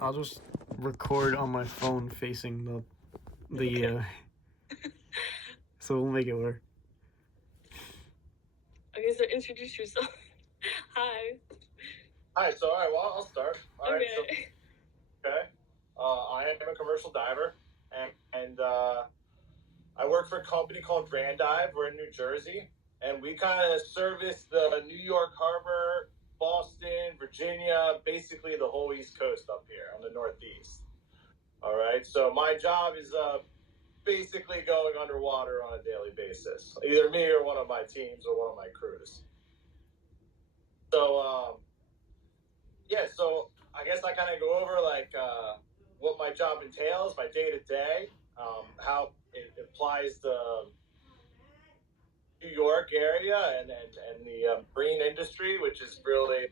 I'll just record on my phone facing the Okay. so we'll make it work. Okay, so introduce yourself. Hi. Hi, so well, I'll start. All right, so Okay. I am a commercial diver, and I work for a company called Grand Dive. We're in New Jersey, and we kind of service the New York Harbor, Boston, Virginia, basically the whole East Coast up here on the Northeast. All right, so my job is basically going underwater on a daily basis, either me or one of my teams or one of my crews. So so I guess I kind of go over what my job entails, my day to day, how it applies to New York area and the marine industry, which is really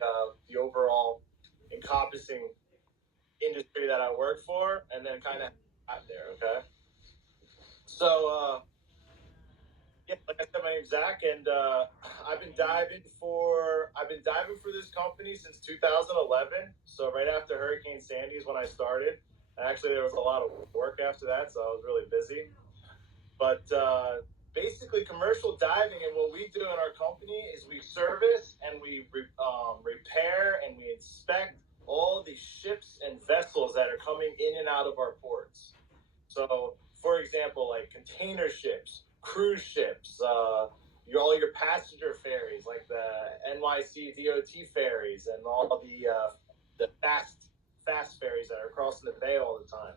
the overall encompassing industry that I work for, and then kind of out there. Okay, so like I said, my name's Zach, and I've been diving for this company since 2011. So right after Hurricane Sandy is when I started. And actually, there was a lot of work after that, so I was really busy. But basically, commercial diving and what we do in our company is we service and we repair and we inspect all the ships and vessels that are coming in and out of our ports. So, for example, like container ships, cruise ships, all your passenger ferries, like the NYC DOT ferries, and all the fast ferries that are crossing the bay all the time.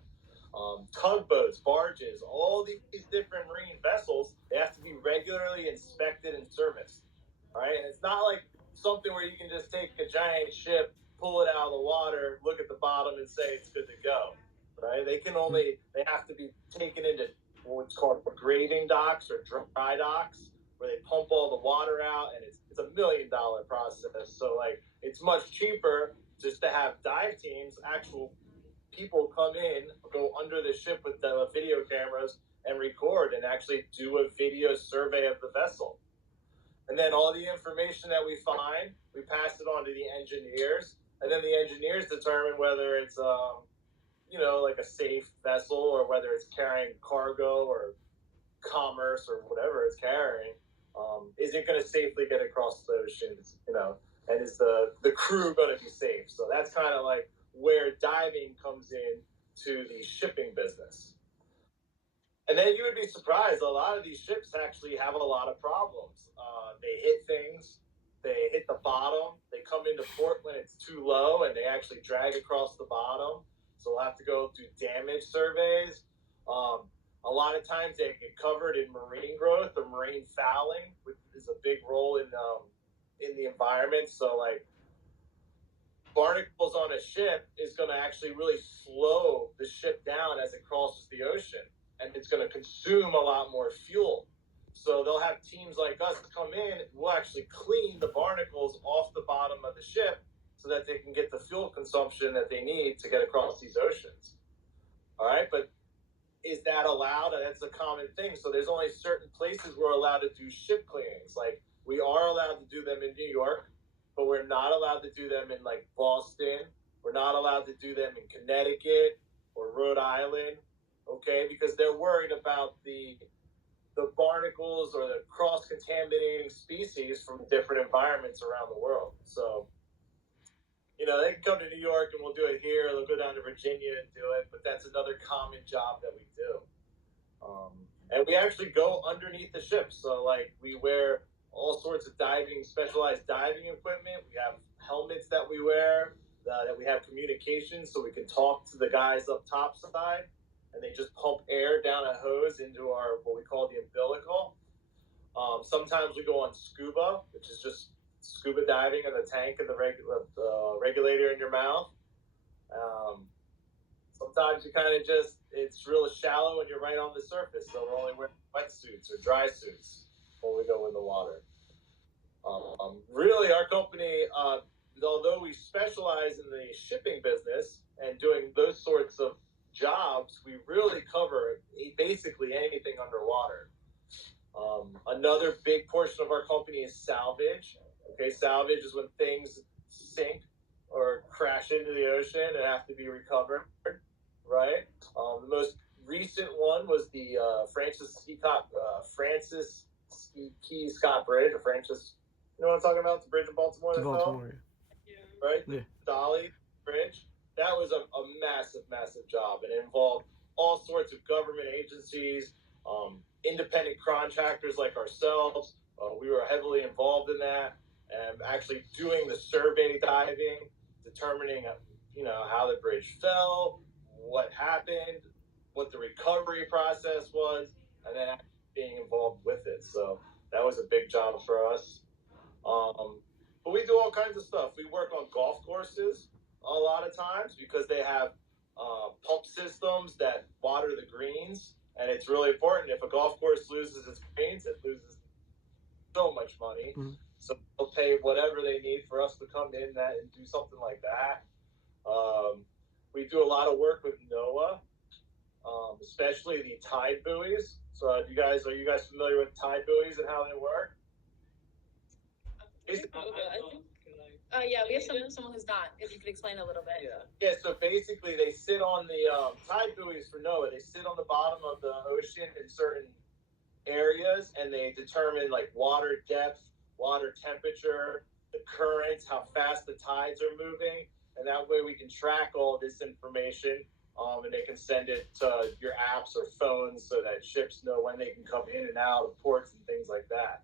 Tugboats, barges, all these different marine vessels, they have to be regularly inspected and serviced. All right, and it's not like something where you can just take a giant ship, pull it out of the water, look at the bottom, and say it's good to go. Right? They have to be taken into what's called grading docks or dry docks, where they pump all the water out, and it's $1 million process. So like it's much cheaper just to have dive teams, actual people come in, go under the ship with the video cameras and record and actually do a video survey of the vessel. And then all the information that we find, we pass it on to the engineers, and then the engineers determine whether it's like a safe vessel or whether it's carrying cargo or commerce or whatever it's carrying. Is it going to safely get across the oceans? And is the crew going to be safe? So that's kind of like where diving comes in to the shipping business. And then you would be surprised, a lot of these ships actually have a lot of problems. They hit things, they hit the bottom, they come into port when it's too low, and they actually drag across the bottom. So we'll have to go do damage surveys. A lot of times they get covered in marine growth or marine fouling, which is a big role in the environment. So like barnacles on a ship is going to actually really slow the ship down as it crosses the ocean, and it's going to consume a lot more fuel. So they'll have teams like us come in, we'll actually clean the barnacles off the bottom of the ship so that they can get the fuel consumption that they need to get across these oceans. All right, but is that allowed? That's a common thing. So there's only certain places we're allowed to do ship cleanings. Like we are allowed to do them in New York, but we're not allowed to do them in like Boston. We're not allowed to do them in Connecticut or Rhode Island, okay? Because they're worried about the barnacles or the cross-contaminating species from different environments around the world. So, they can come to New York and we'll do it here. They'll go down to Virginia and do it, but that's another common job that we do. And we actually go underneath the ship. So, like, we wear all sorts of specialized diving equipment. We have helmets that we wear, that we have communication so we can talk to the guys up top side, and they just pump air down a hose into our, what we call the umbilical. Sometimes we go on scuba, which is just scuba diving in the tank and the regulator in your mouth. Sometimes you kind of it's real shallow and you're right on the surface. So we're only wearing wetsuits or dry suits when we go in the water. Really, our company, although we specialize in the shipping business and doing those sorts of jobs, we really cover basically anything underwater. Another big portion of our company is salvage. Okay, salvage is when things sink or crash into the ocean and have to be recovered, right? The most recent one was the Francis Key Scott Bridge, or Francis, you know what I'm talking about? The bridge in Baltimore that fell? Right? Yeah. Dolly Bridge. That was a massive, massive job, and it involved all sorts of government agencies, independent contractors like ourselves. We were heavily involved in that, and actually doing the survey diving, determining, how the bridge fell, what happened, what the recovery process was, and then being involved with it. So that was a big job for us. But we do all kinds of stuff. We work on golf courses a lot of times because they have pump systems that water the greens, and it's really important. If a golf course loses its greens, it loses so much money. Mm-hmm. So they'll pay whatever they need for us to come in that and do something like that. We do a lot of work with NOAA, especially the tide buoys. So are you guys familiar with tide buoys and how they work? Yeah, we have someone who's not. If you could explain a little bit. Yeah. So basically, they sit on the tide buoys for NOAA. They sit on the bottom of the ocean in certain areas, and they determine like water depth, water temperature, the currents, how fast the tides are moving, and that way we can track all this information. And they can send it to your apps or phones so that ships know when they can come in and out of ports and things like that.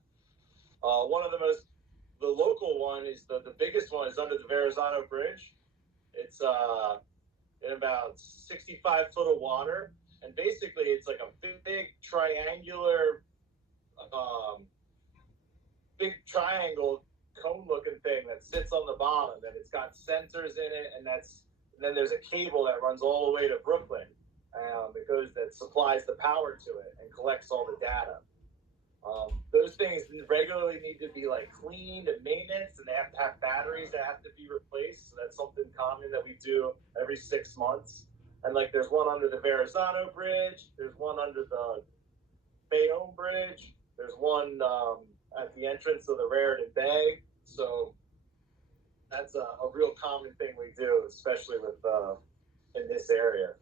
The local one is the biggest one is under the Verrazano Bridge. It's in about 65 foot of water, and basically it's like a big triangular, big triangle cone-looking thing that sits on the bottom, and it's got sensors in it, and then there's a cable that runs all the way to Brooklyn. That supplies the power to it and collects all the data. Those things regularly need to be like cleaned and maintenance, and they have to have batteries that have to be replaced. So that's something common that we do every 6 months. And like there's one under the Verrazano Bridge, there's one under the Bayonne Bridge, there's one at the entrance of the Raritan Bay. So that's a real common thing we do, especially with in this area.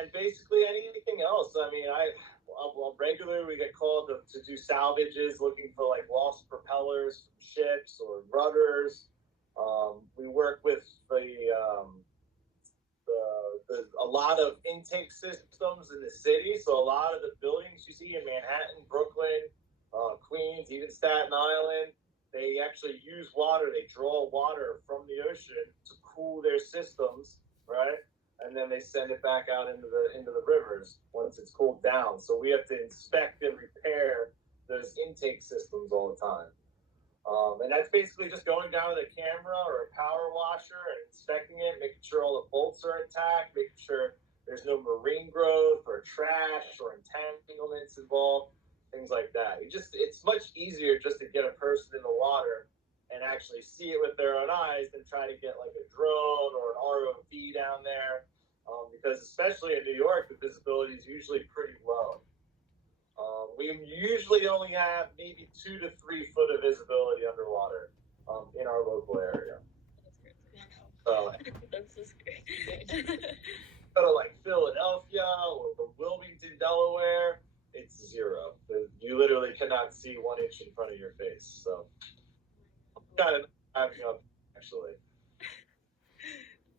And basically anything else. I mean, regularly we get called to do salvages, looking for like lost propellers from ships or rudders. We work with a lot of intake systems in the city. So a lot of the buildings you see in Manhattan, Brooklyn, Queens, even Staten Island, they actually use water. They draw water from the ocean to cool their systems, right? And then they send it back out into the rivers once it's cooled down. So we have to inspect and repair those intake systems all the time. And that's basically just going down with a camera or a power washer and inspecting it, making sure all the bolts are intact, making sure there's no marine growth or trash or entanglements involved, things like that. It's much easier just to get a person in the water and actually see it with their own eyes than try to get like a drone or an ROV down there, because especially in New York, the visibility is usually pretty low. We usually only have maybe 2 to 3 foot of visibility underwater in our local area. That's just great. Go to like Philadelphia or Wilmington, Delaware, it's 0. You literally cannot see 1 inch in front of your face. So kind of having up actually.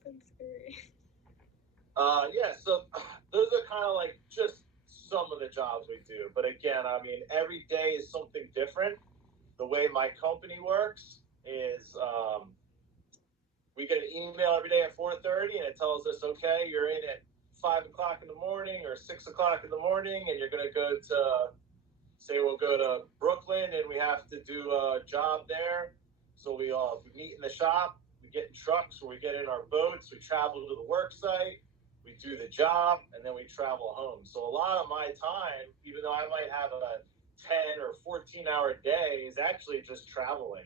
That's great. So those are kind of like just some of the jobs we do. But again, I mean, every day is something different. The way my company works is we get an email every day at 4:30, and it tells us, okay, you're in at 5 o'clock in the morning or 6 o'clock in the morning, and you're going to go to, say we'll go to Brooklyn, and we have to do a job there. So we meet in the shop, we get in trucks, or we get in our boats, we travel to the work site, we do the job, and then we travel home. So a lot of my time, even though I might have a 10 or 14-hour day, is actually just traveling,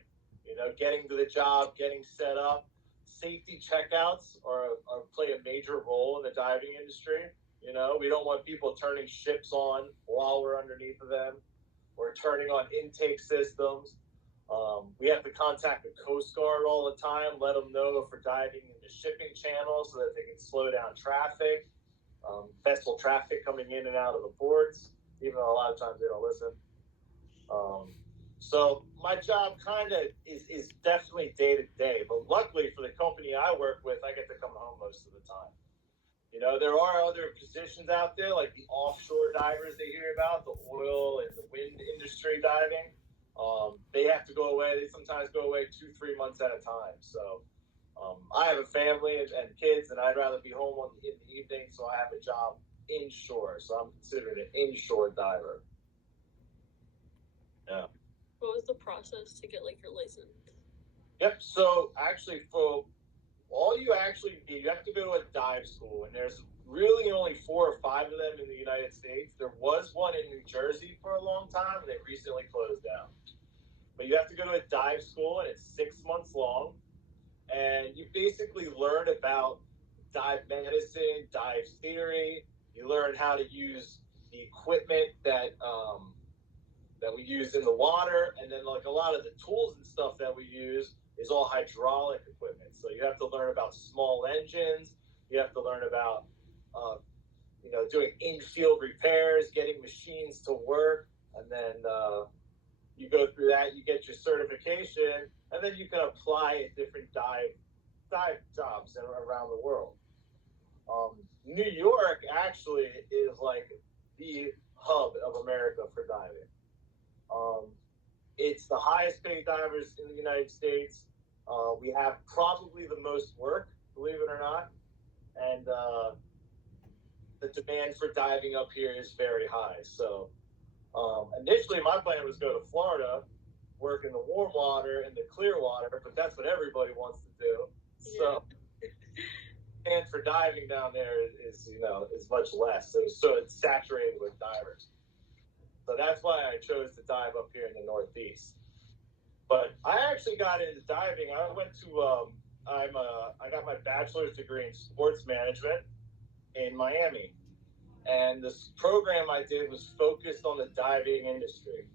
getting to the job, getting set up. Safety checkouts play a major role in the diving industry. We don't want people turning ships on while we're underneath of them, or turning on intake systems. We have to contact the Coast Guard all the time, let them know if we're diving into shipping channels so that they can slow down traffic, vessel traffic coming in and out of the ports, even though a lot of times they don't listen. So my job kind of is definitely day to day, but luckily for the company I work with, I get to come home most of the time. You know, there are other positions out there like the offshore divers they hear about, the oil and the wind industry diving. They have to go away. They sometimes go away 2-3 months at a time. So I have a family and kids, and I'd rather be home in the evening. So I have a job inshore. So I'm considered an inshore diver. Yeah. What was the process to get like your license? Yep. So actually, for all you actually need, you have to go to a dive school, and there's really only 4 or 5 of them in the United States. There was one in New Jersey for a long time, and they recently closed down. But you have to go to a dive school, and it's 6 months long, and you basically learn about dive medicine, dive theory. You learn how to use the equipment that we use in the water, and then like a lot of the tools and stuff that we use is all hydraulic equipment. So you have to learn about small engines. You have to learn about doing in-field repairs, getting machines to work, and then you go through that. You get your certification, and then you can apply at different dive jobs around the world. New York actually is like the hub of America for diving. It's the highest paid divers in the United States. We have probably the most work, believe it or not. And the demand for diving up here is very high. So initially my plan was go to Florida, work in the warm water and the clear water, but that's what everybody wants to do. Yeah. So demand for diving down there is much less. So it's saturated with divers. So that's why I chose to dive up here in the Northeast. But I actually got into diving. I went to I got my bachelor's degree in sports management in Miami, and this program I did was focused on the diving industry.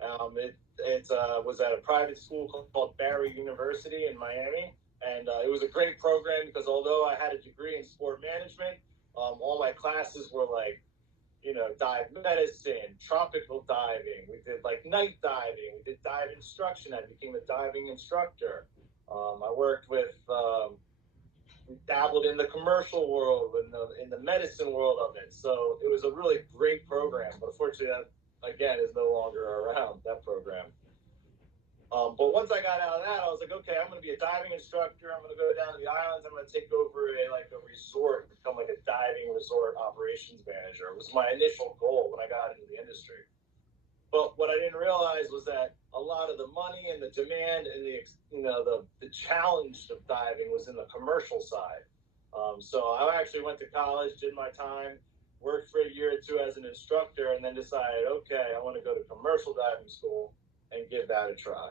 It was at a private school called Barry University in Miami, and it was a great program because although I had a degree in sport management, all my classes were like dive medicine, tropical diving. We did like night diving. We did dive instruction. I became a diving instructor. I worked with, we dabbled in the commercial world, in the medicine world of it. So it was a really great program. But unfortunately, that again is no longer around, that program. But once I got out of that, I was like, okay, I'm going to be a diving instructor. I'm going to go down to the islands. I'm going to take over a resort, become like a diving resort operations manager. It was my initial goal when I got into the industry. But what I didn't realize was that a lot of the money and the demand and the challenge of diving was in the commercial side. So I actually went to college, did my time, worked for a year or two as an instructor, and then decided, okay, I want to go to commercial diving school and give that a try.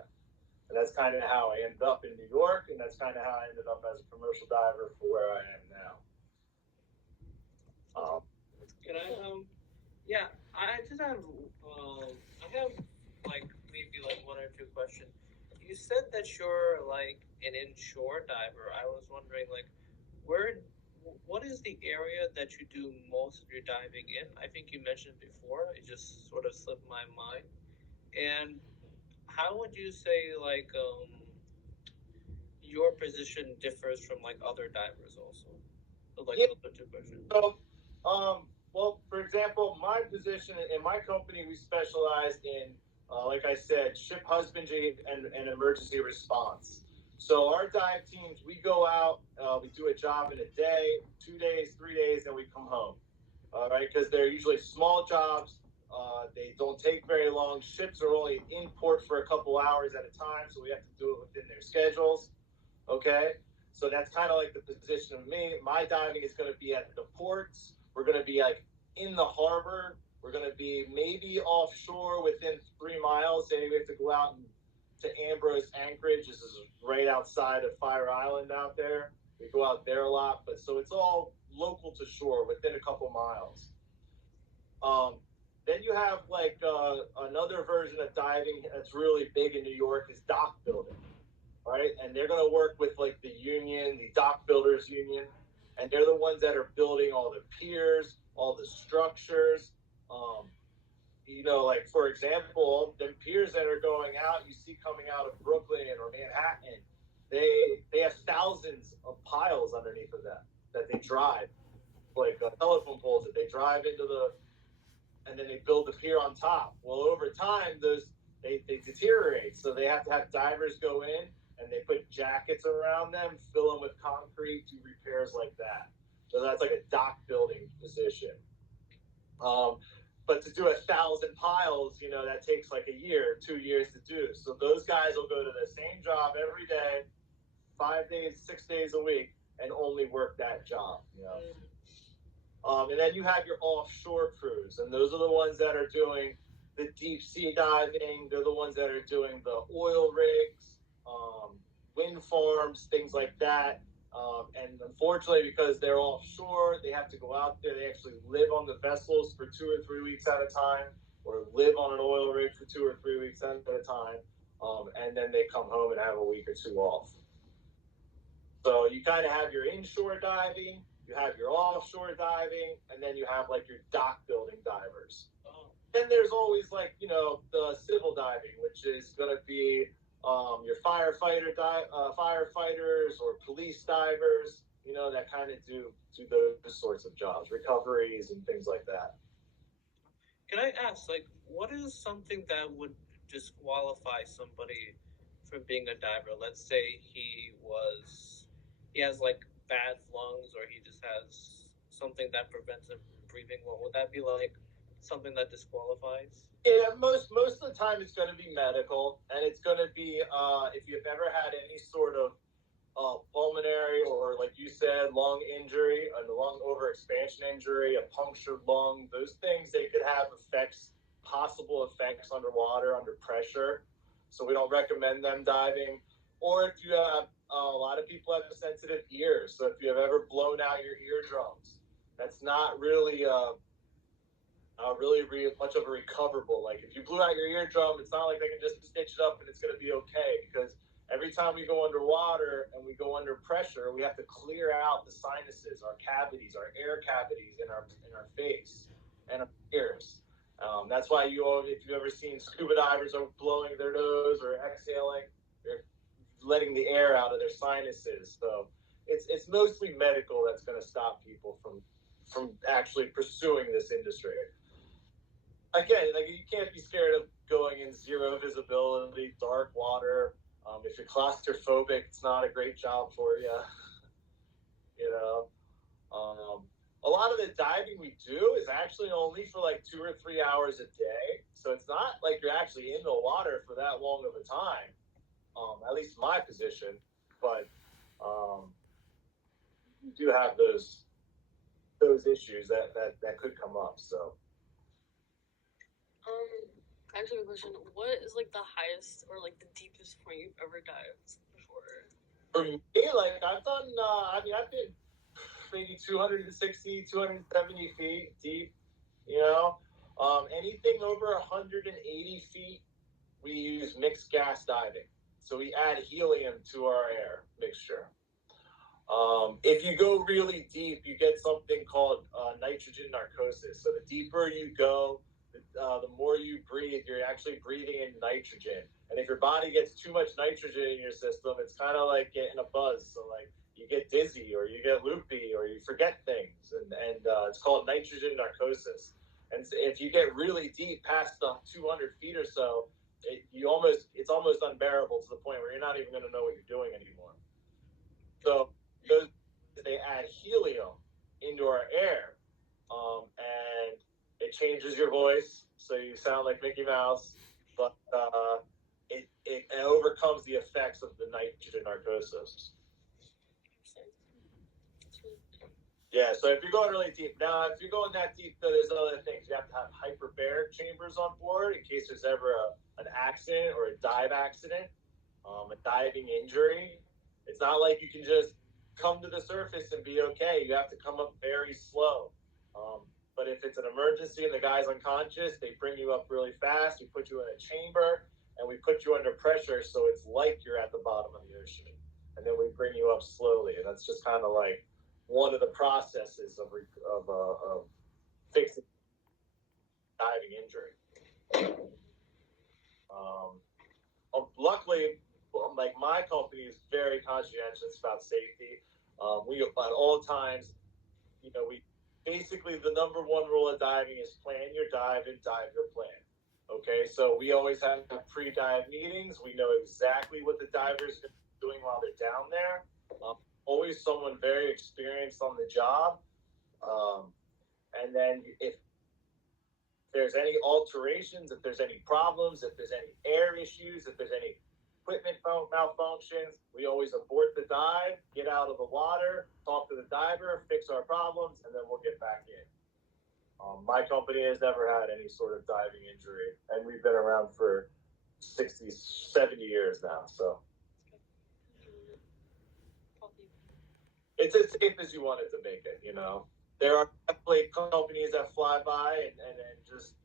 And that's kind of how I ended up in New York, and that's kind of how I ended up as a commercial diver for where I am now. Can I, yeah, I just have, I have like maybe like 1 or 2 questions. You said that you're like an inshore diver. I was wondering like, what is the area that you do most of your diving in? I think you mentioned before, it just sort of slipped my mind. And how would you say like your position differs from like other divers also? So, like those are 2 questions. So, well, for example, my position in my company, we specialize in, like I said, ship husbandry and emergency response. So our dive teams, we go out, we do a job in a day, 2 days, 3 days, and we come home. All right, because they're usually small jobs. They don't take very long. Ships are only in port for a couple hours at a time, so we have to do it within their schedules. Okay, so that's kind of like the position of me. My diving is going to be at the ports. We're going to be like in the harbor. We're going to be maybe offshore within 3 miles. Say we have to go out to Ambrose Anchorage. This is right outside of Fire Island out there. We go out there a lot, but so it's all local to shore within a couple miles. Then you have like another version of diving that's really big in New York is dock building, right? And they're going to work with like the union, the dock builders union, and they're the ones that are building all the piers, all the structures. Um, like for example, the piers that are going out, you see coming out of Brooklyn or Manhattan, they have thousands of piles underneath of them that they drive, like telephone poles that they drive into and then they build the pier on top. Well, over time, those they deteriorate, so they have to have divers go in and they put jackets around them, fill them with concrete, do repairs like that. So that's like a dock building position. But to do 1,000 piles, that takes like a year, 2 years to do. So those guys will go to the same job every day, 5 days, 6 days a week, and only work that job. And then you have your offshore crews, and those are the ones that are doing the deep sea diving. They're the ones that are doing the oil rigs, wind farms, things like that. And unfortunately, because they're offshore, they have to go out there. They actually live on the vessels for 2 or 3 weeks at a time, or live on an oil rig for 2 or 3 weeks at a time. And then they come home and have a week or two off. So you kind of have your inshore diving, you have your offshore diving, and then you have like your dock building divers. Then there's always like, the civil diving, which is going to be your firefighters or police divers, that kind of do those sorts of jobs, recoveries and things like that. Can I ask, like, what is something that would disqualify somebody from being a diver? Let's say he has like bad lungs, or he just has something that prevents him from breathing. What would that be like? Something that disqualifies? Yeah, most of the time it's going to be medical, and it's going to be if you've ever had any sort of pulmonary or, like you said, lung injury, a lung overexpansion injury, a punctured lung. Those things, they could have possible effects underwater, under pressure. So we don't recommend them diving. Or if you have a lot of people have sensitive ears, so if you have ever blown out your eardrums, that's not really much of a recoverable. Like if you blew out your eardrum, it's not like they can just stitch it up and it's going to be okay, because every time we go underwater and we go under pressure, we have to clear out the sinuses, our cavities, our air cavities in our face and our ears. That's why if you've ever seen scuba divers are blowing their nose or exhaling, they're letting the air out of their sinuses. So it's mostly medical that's going to stop people from actually pursuing this industry. Again, like, you can't be scared of going in zero visibility, dark water. If you're claustrophobic, it's not a great job for you. A lot of the diving we do is actually only for like 2 or 3 hours a day, so it's not like you're actually in the water for that long of a time. At least my position, but you do have those issues that could come up. So. I actually have a question. What is like the highest or like the deepest point you've ever dived before? For me, like I've done, I've been maybe 260, 270 feet deep. Anything over 180 feet, we use mixed gas diving. So we add helium to our air mixture. If you go really deep, you get something called nitrogen narcosis. So the deeper you go, the more you breathe, you're actually breathing in nitrogen. And if your body gets too much nitrogen in your system, it's kind of like getting a buzz. So like you get dizzy, or you get loopy, or you forget things. And it's called nitrogen narcosis. And if you get really deep past the 200 feet or so, it's almost unbearable, to the point where you're not even going to know what you're doing anymore. So they add helium into our air, and it changes your voice, so you sound like Mickey Mouse, but it overcomes the effects of the nitrogen narcosis. Yeah, so if you're going really deep, now if you're going that deep, though, there's other things. You have to have hyperbaric chambers on board in case there's ever an accident or a dive accident, a diving injury. It's not like you can just come to the surface and be okay. You have to come up very slow. But if it's an emergency and the guy's unconscious, they bring you up really fast. We put you in a chamber and we put you under pressure, so it's like you're at the bottom of the ocean. And then we bring you up slowly, and that's just kind of like one of the processes of fixing diving injury. Luckily, like my company is very conscientious about safety. We at all times, we basically the number one rule of diving is plan your dive and dive your plan. Okay, so we always have pre-dive meetings. We know exactly what the divers are doing while they're down there. Always someone very experienced on the job. And then if there's any alterations, if there's any problems, if there's any air issues, if there's any equipment malfunctions, we always abort the dive, get out of the water, talk to the diver, fix our problems, and then we'll get back in. My company has never had any sort of diving injury, and we've been around for 60, 70 years now, so it's as safe as you want it to make it, There are definitely companies that fly by and just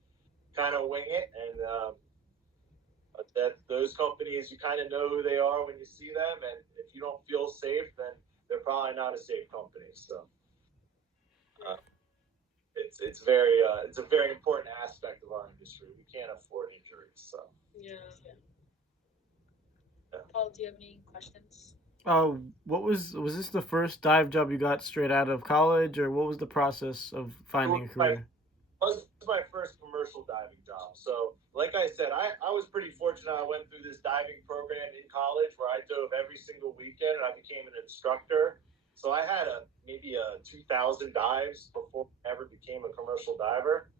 kind of wing it, and that those companies, you kind of know who they are when you see them, and if you don't feel safe, then they're probably not a safe company. So it's a very important aspect of our industry. We can't afford injuries. So Yeah. Paul, do you have any questions? What was this the first dive job you got straight out of college, or what was the process of finding a career? This was my first commercial diving job. So, like I said, I was pretty fortunate. I went through this diving program in college where I dove every single weekend, and I became an instructor. So I had maybe 2,000 dives before I ever became a commercial diver.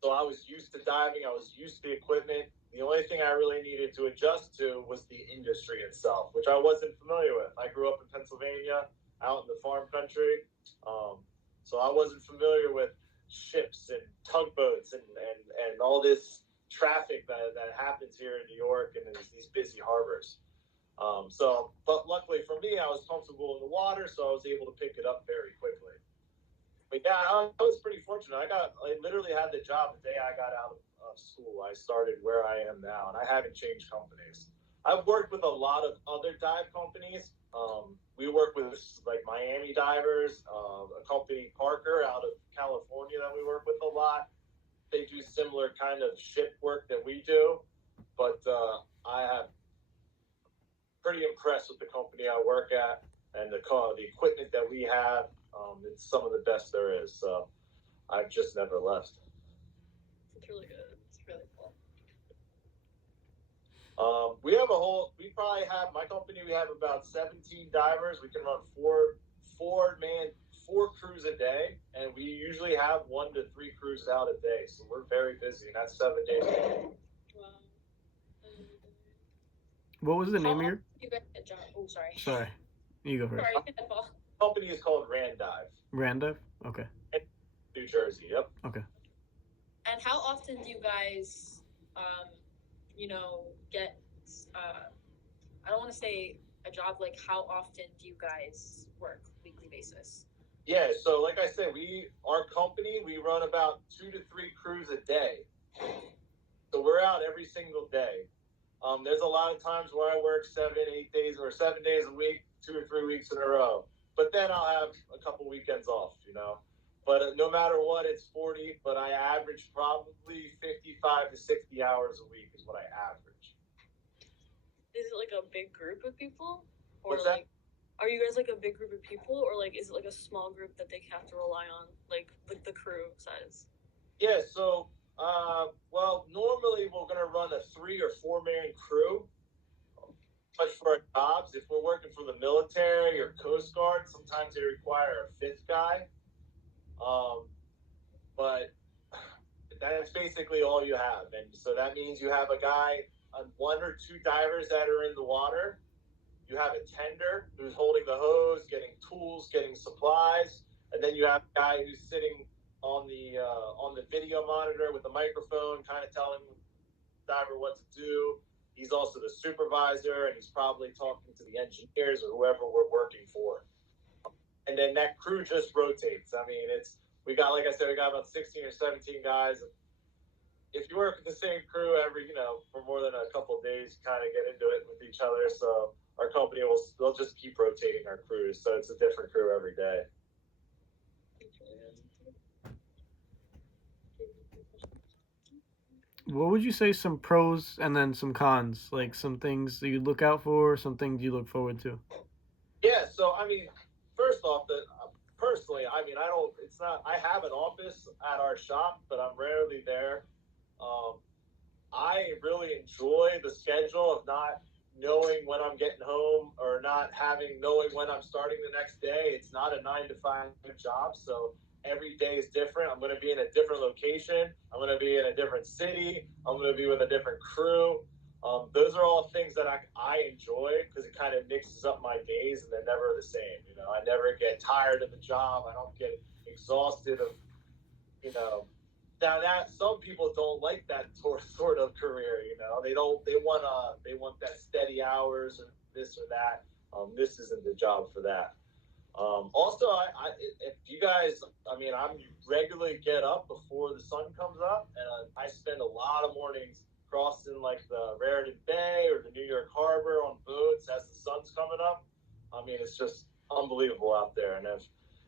So I was used to diving. I was used to the equipment. The only thing I really needed to adjust to was the industry itself, which I wasn't familiar with. I grew up in Pennsylvania, out in the farm country. So I wasn't familiar with ships and tugboats and all this traffic that happens here in New York and in these busy harbors. But luckily for me, I was comfortable in the water, so I was able to pick it up very quickly. But yeah, I was pretty fortunate. I literally had the job the day I got out of school. I started where I am now, and I haven't changed companies. I've worked with a lot of other dive companies. We work with like Miami Divers, a company Parker out of California that we work with a lot. They do similar kind of ship work that we do, but I have pretty impressed with the company I work at and the equipment that we have. It's some of the best there is. So I've just never left. It's really good. It's really cool. We probably have, my company, we have about 17 divers. We can run four crews a day, and we usually have 1 to 3 crews out a day. So we're very busy, and that's 7 days a week. Wow. What was the name of your? You guys get job. Oh, sorry. Sorry, you go first. Sorry, Paul. The company is called Randive. Randive? Okay. New Jersey, yep. Okay. And how often do you guys, get, I don't want to say a job, like how often do you guys work weekly basis? Yeah, so like I said, our company, we run about 2 to 3 crews a day. So we're out every single day. There's a lot of times where I work 7 days a week, 2 or 3 weeks in a row. But then I'll have a couple weekends off, But no matter what, it's 40. But I average probably 55 to 60 hours a week is what I average. Is it like a big group of people? Or What's that? Are you guys like a big group of people, or like is it like a small group that they have to rely on, like the crew size? Yeah, so normally we're gonna run a 3 or 4 man crew. But for our jobs, if we're working for the military or Coast Guard, sometimes they require a 5th guy. But that's basically all you have, and so that means you have a guy on 1 or 2 divers that are in the water. You have a tender who's holding the hose, getting tools, getting supplies, and then you have a guy who's sitting on the video monitor with a microphone, kind of telling the diver what to do. He's also the supervisor, and he's probably talking to the engineers or whoever we're working for. and then that crew just rotates. I mean, we got, like I said, we got about 16 or 17 guys. If you work with the same crew for more than a couple of days, you kind of get into it with each other. So our company they'll just keep rotating our crews. So it's a different crew every day. What would you say some pros and then some cons, like some things that you look out for, some things you look forward to? Yeah. So I mean, first off, personally, I mean, I don't. It's not. I have an office at our shop, but I'm rarely there. Um, I really enjoy the schedule of not knowing when I'm getting home or not knowing when I'm starting the next day. It's not a 9 to 5 job, so every day is different. I'm going to be in a different location. I'm going to be in a different city. I'm going to be with a different crew. Those are all things that I enjoy because it kind of mixes up my days and they're never the same. I never get tired of the job. I don't get exhausted of, you know, now that some people don't like that sort of career. They want that steady hours or this or that. This isn't the job for that. Also, if you guys, I mean, I'm regularly get up before the sun comes up, and I spend a lot of mornings crossing like the Raritan Bay or the New York Harbor on boats as the sun's coming up. I mean, it's just unbelievable out there. And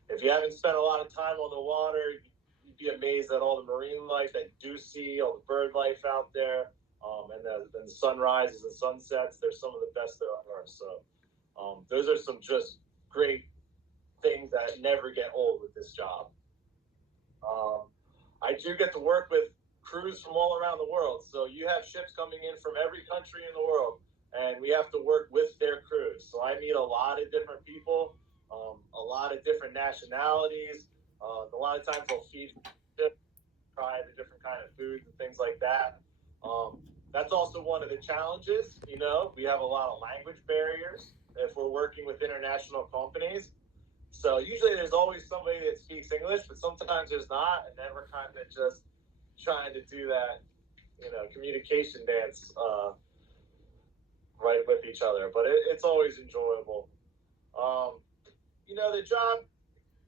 if you haven't spent a lot of time on the water, you'd be amazed at all the marine life that you do see, all the bird life out there, and the sunrises and sunsets. They're some of the best there are. So those are some just great things that never get old with this job. I do get to work with crews from all around the world. So you have ships coming in from every country in the world, and we have to work with their crews. So I meet a lot of different people, a lot of different nationalities. A lot of times they'll feed ships, try the different kind of foods and things like that. That's also one of the challenges. We have a lot of language barriers if we're working with international companies. So usually there's always somebody that speaks English, but sometimes there's not, and then we're kind of just trying to do that, communication dance right with each other. But it's always enjoyable. The job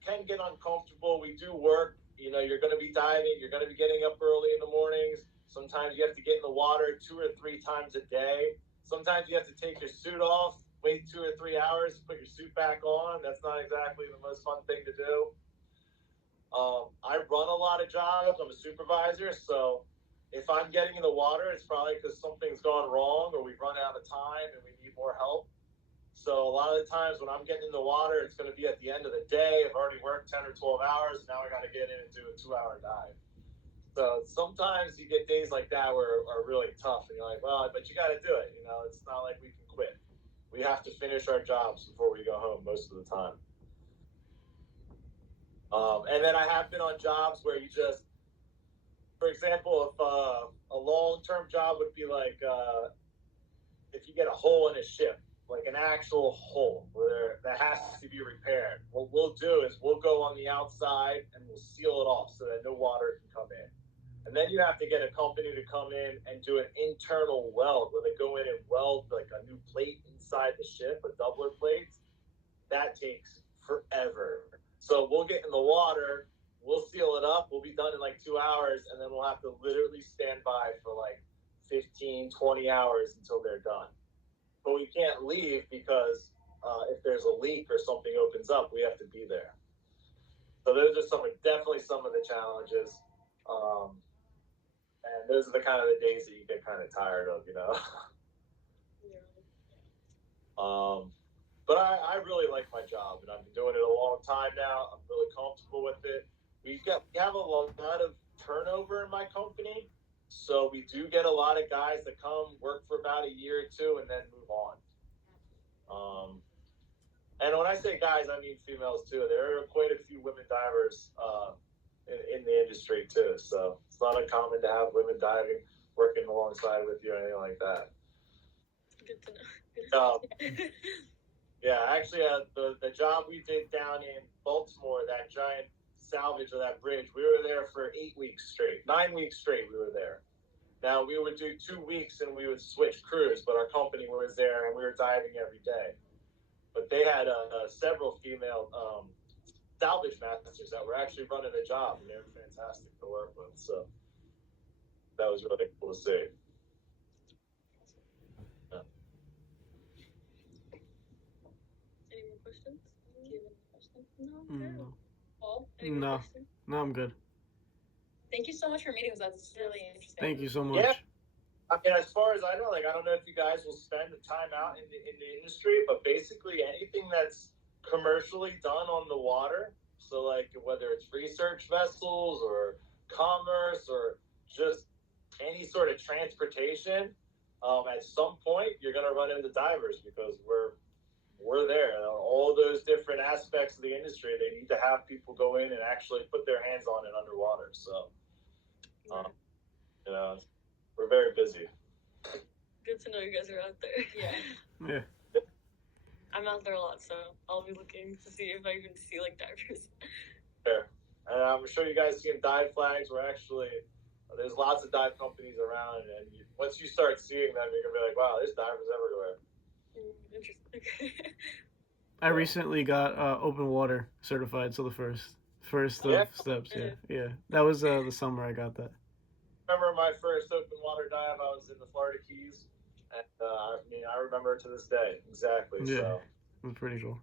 can get uncomfortable. We do work. You're going to be diving. You're going to be getting up early in the mornings. Sometimes you have to get in the water 2 or 3 times a day. Sometimes you have to take your suit off, wait 2 or 3 hours, put your suit back on. That's not exactly the most fun thing to do. I run a lot of jobs. I'm a supervisor, so if I'm getting in the water, it's probably because something's gone wrong or we've run out of time and we need more help. So a lot of the times when I'm getting in the water, it's going to be at the end of the day. I've already worked 10 or 12 hours. Now I got to get in and do a 2-hour dive. So sometimes you get days like that where are really tough, and you're like, well, but you got to do it. It's not like we can quit. We have to finish our jobs before we go home most of the time. And then I have been on jobs where you just, for example, if a long-term job would be like if you get a hole in a ship, like an actual hole that has to be repaired. What we'll do is we'll go on the outside and we'll seal it off so that no water can come in. And then you have to get a company to come in and do an internal weld where they go in and weld like a new plate inside the ship, a doubler plate. That takes forever. So we'll get in the water, we'll seal it up, we'll be done in like 2 hours, and then we'll have to literally stand by for like 15, 20 hours until they're done. But we can't leave because if there's a leak or something opens up, we have to be there. So those are definitely some of the challenges. And those are the kind of the days that you get kind of tired of. But I really like my job, and I've been doing it a long time now. I'm really comfortable with it. We have a lot of turnover in my company, so we do get a lot of guys that come work for about a year or two and then move on. And when I say guys, I mean females too. There are quite a few women divers in the industry too, so it's not uncommon to have women diving working alongside with you or anything like that. Good to know. Yeah, actually, the job we did down in Baltimore, that giant salvage of that bridge, we were there for 8 weeks straight, 9 weeks straight. We were there. Now we would do 2 weeks and we would switch crews, but our company was there and we were diving every day. But they had several female salvage masters that were actually running a job, and they were fantastic to work with. So that was really cool to see. Any more questions? Do you have any questions? No. No. Paul, any more No. questions? No, I'm good. Thank you so much for meeting with us. It's really interesting. Thank you so much. Yeah. I mean, as far as I know, like, I don't know if you guys will spend the time out in the industry, but basically anything that's commercially done on the water, so like whether it's research vessels or commerce or just any sort of transportation, at some point you're going to run into divers because we're there. All those different aspects of the industry, they need to have people go in and actually put their hands on it underwater. So, you know, we're very busy. Good to know you guys are out there. Yeah. Yeah. I'm out there a lot, so I'll be looking to see if I even see like divers. Sure. And I'm sure you guys seen dive flags. There's lots of dive companies around, and once you start seeing them, you're gonna be like, wow, there's divers everywhere. Interesting. I recently got open water certified, so the first Yeah. of steps. Yeah. That was the summer I got that. Remember my first open water dive? I was in the Florida Keys, and I mean, I remember it to this day exactly. Yeah. So It was pretty cool.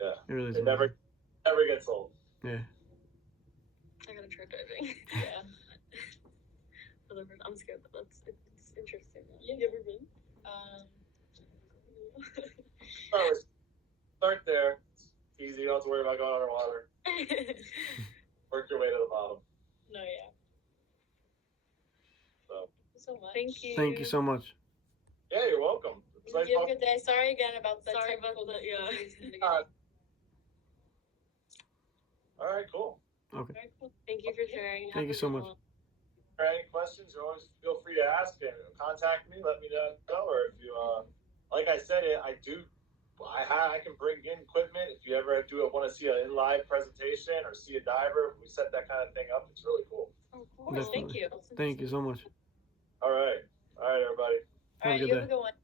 yeah, It really is. it never gets old. Yeah. I gotta try diving. Yeah. I'm scared, but it's interesting. Yeah. You ever been? Start there. It's easy. You don't have to worry about going underwater. Work your way to the bottom. No, yeah. So Thank you so much. Thank you. Thank you so much. yeah, you're welcome. It's nice You have a talking. good day. Sorry again about the Sorry about technical that, yeah. difficulties in the beginning. All right, cool. Okay. Very cool. Thank you for sharing. Thank you so much. Any questions, you always feel free to ask and contact me. Let me know, or if you, like I said, I can bring in equipment. If you ever want to see an in live presentation or see a diver, we set that kind of thing up. It's really cool. Of course. Thank you. Thank you so much. All right, everybody. All right, Have a good you have day. a good one.